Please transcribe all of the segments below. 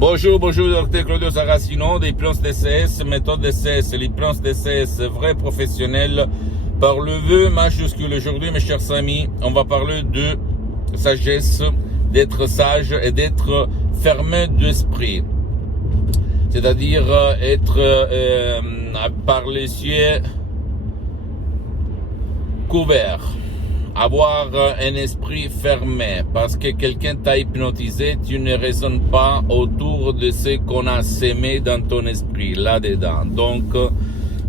Bonjour, docteur Claudio Saracino, d'hypnose DCS, méthode DCS, l'hypnose DCS, vrai professionnel, par le vœu majuscule. Aujourd'hui, mes chers amis, on va parler de sagesse, d'être sage et d'être fermé d'esprit. C'est-à-dire être par les yeux couverts. Avoir un esprit fermé, parce que quelqu'un t'a hypnotisé, tu ne raisonnes pas autour de ce qu'on a sémé dans ton esprit, là-dedans. Donc,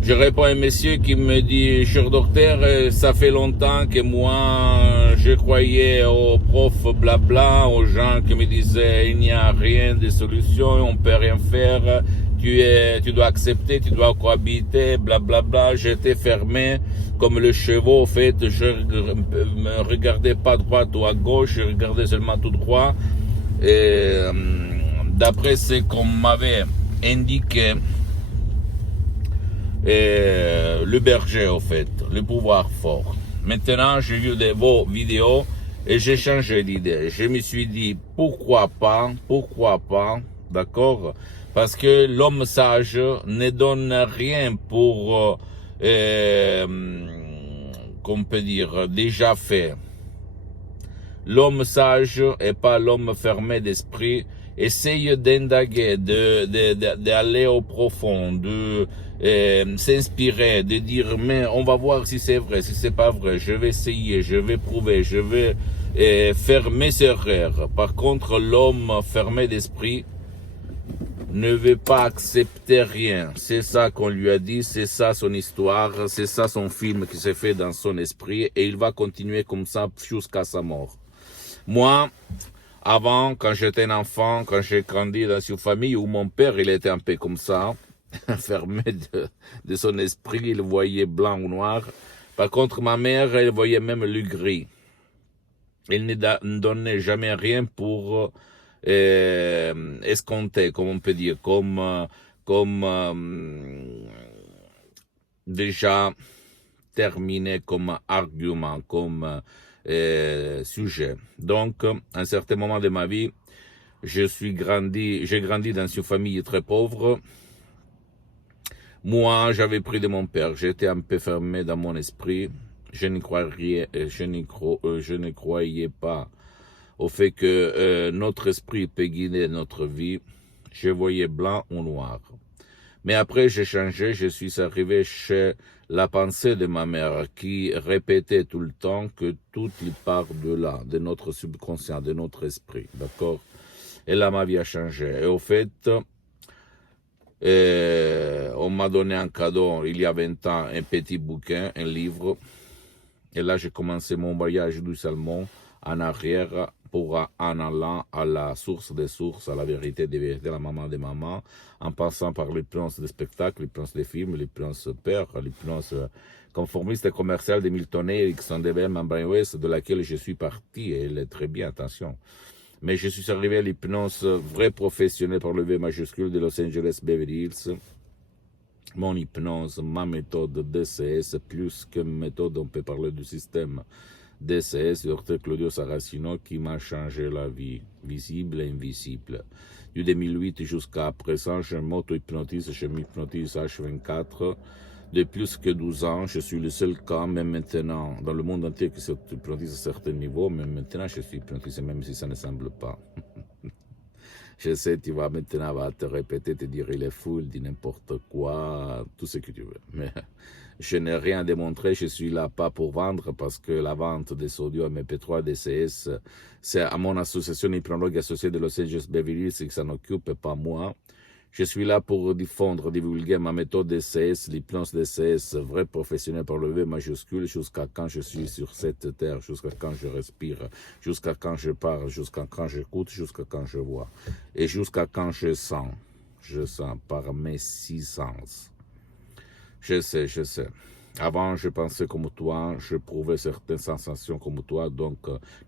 je réponds à un monsieur qui me dit, cher docteur, ça fait longtemps que moi, je croyais aux profs blabla, aux gens qui me disaient, il n'y a rien de solution, on peut rien faire, tu dois accepter, tu dois cohabiter, blablabla. J'étais fermé comme le chevaux. En fait, je me regardais pas à droite ou à gauche, je regardais seulement tout droit. Et d'après ce qu'on m'avait indiqué, le berger, au fait, le pouvoir fort. Maintenant, j'ai vu vos vidéos et j'ai changé d'idée. Je me suis dit, pourquoi pas, d'accord? Parce que l'homme sage ne donne rien pour, qu'on peut dire, déjà fait. L'homme sage et pas l'homme fermé d'esprit essaye d'indaguer, d'aller au profond, de s'inspirer, de dire mais on va voir si c'est vrai, si c'est pas vrai, je vais essayer, je vais prouver, je vais faire mes erreurs. Par contre, l'homme fermé d'esprit ne veut pas accepter rien. C'est ça qu'on lui a dit, c'est ça son histoire, c'est ça son film qui s'est fait dans son esprit et il va continuer comme ça jusqu'à sa mort. Moi, avant, quand j'étais un enfant, quand j'ai grandi dans une famille où mon père, il était un peu comme ça, fermé de son esprit, il voyait blanc ou noir. Par contre, ma mère, elle voyait même le gris. Elle ne donnait jamais rien pour escompter, comme on peut dire, comme déjà terminé comme argument, comme sujet. Donc, à un certain moment de ma vie, j'ai grandi dans une famille très pauvre. Moi, j'avais pris de mon père, j'étais un peu fermé dans mon esprit. Je ne croyais pas au fait que notre esprit peut guider notre vie. Je voyais blanc ou noir. Mais après, j'ai changé, je suis arrivé chez la pensée de ma mère qui répétait tout le temps que tout il part de là, de notre subconscient, de notre esprit, d'accord? Et là, ma vie a changé. Et au fait, on m'a donné un cadeau, il y a 20 ans, un petit bouquin, un livre. Et là, j'ai commencé mon voyage du Salmon en arrière pour en allant à la source des sources, à la vérité des vérités, la maman des mamans, en passant par l'hypnose des spectacles, l'hypnose des films, l'hypnose père, l'hypnose conformiste et commerciale de Milton Erickson, de Membrane West, de laquelle je suis parti, et elle est très bien, attention. Mais je suis arrivé à l'hypnose vrai professionnelle par le V majuscule de Los Angeles Beverly Hills. Mon hypnose, ma méthode DCS, plus que méthode, on peut parler du système DCS, Dr Claudio Saracino, qui m'a changé la vie, visible et invisible. Du 2008 jusqu'à présent, je m'auto-hypnotise, je m'hypnotise H24. De plus que 12 ans, je suis le seul cas, même maintenant, dans le monde entier qui s'hypnotise à certains niveaux, mais maintenant je suis hypnotisé, même si ça ne semble pas. Je sais, tu vas maintenant te répéter, te dire il est fou, il dit n'importe quoi, tout ce que tu veux. Mais je n'ai rien à démontrer, je suis là pas pour vendre parce que la vente des audios MP3 DCS, c'est à mon association hypnologue associée de Los Angeles Beverly Hills qui s'en occupe et pas moi. Je suis là pour diffondre, divulguer ma méthode DCS, l'hypnose DCS, vrai professionnel par le V majuscule, jusqu'à quand je suis sur cette terre, jusqu'à quand je respire, jusqu'à quand je parle, jusqu'à quand j'écoute, jusqu'à quand je vois, et jusqu'à quand je sens par mes 6 sens. Je sais. Avant, je pensais comme toi, je prouvais certaines sensations comme toi, donc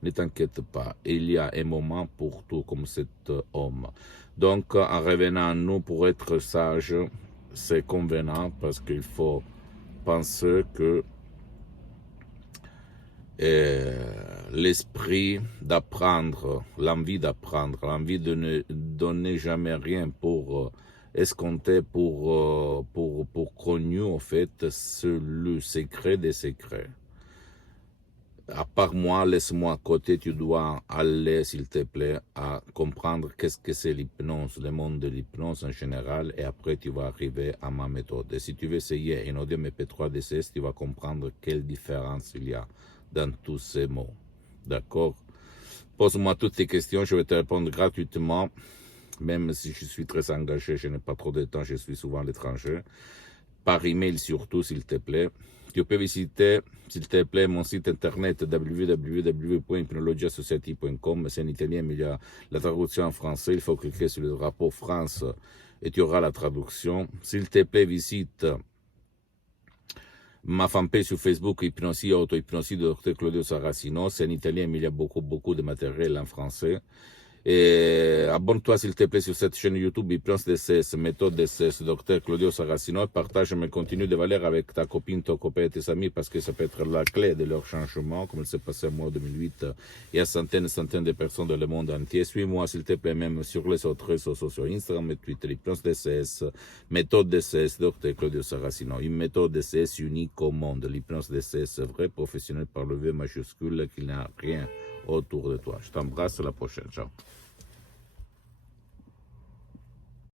ne t'inquiète pas. Il y a un moment pour tout comme cet homme. Donc, en revenant à nous, pour être sage, c'est convenant parce qu'il faut penser que l'esprit d'apprendre, l'envie de ne donner jamais rien pour escompter, pour connu, en fait, c'est le secret des secrets. À part moi, laisse-moi à côté, tu dois aller, s'il te plaît, à comprendre qu'est-ce que c'est l'hypnose, le monde de l'hypnose en général, et après tu vas arriver à ma méthode. Et si tu veux essayer un audio MP3 DCS, tu vas comprendre quelle différence il y a dans tous ces mots. D'accord? Pose-moi toutes tes questions, je vais te répondre gratuitement, même si je suis très engagé, je n'ai pas trop de temps, je suis souvent à l'étranger. Par email surtout, s'il te plaît. Tu peux visiter, s'il te plaît, mon site internet www.hypnologiassociative.com. C'est en italien, mais il y a la traduction en français. Il faut cliquer sur le drapeau France et tu auras la traduction. S'il te plaît, visite ma fanpage sur Facebook, Hypnosie, Auto-Hypnosie de Dr. Claudio Saracino. C'est en italien, mais il y a beaucoup de matériel en français. Et abonne-toi s'il te plaît sur cette chaîne YouTube Hypnose DCS, méthode DCS, Dr. Claudio Saracino. Partage mes contenus de valeur avec ta copine, ton copain et tes amis parce que ça peut être la clé de leur changement, comme il s'est passé en 2008. Il y a centaines et centaines de personnes dans le monde entier. Suis-moi s'il te plaît même sur les autres réseaux sociaux, Instagram et Twitter, Hypnose DCS, méthode DCS, Dr. Claudio Saracino. Une méthode DCS unique au monde. L'hypnose DCS vrai, professionnel par le V majuscule, qu'il n'y a rien autour de toi. Je t'embrasse, à la prochaine. Ciao.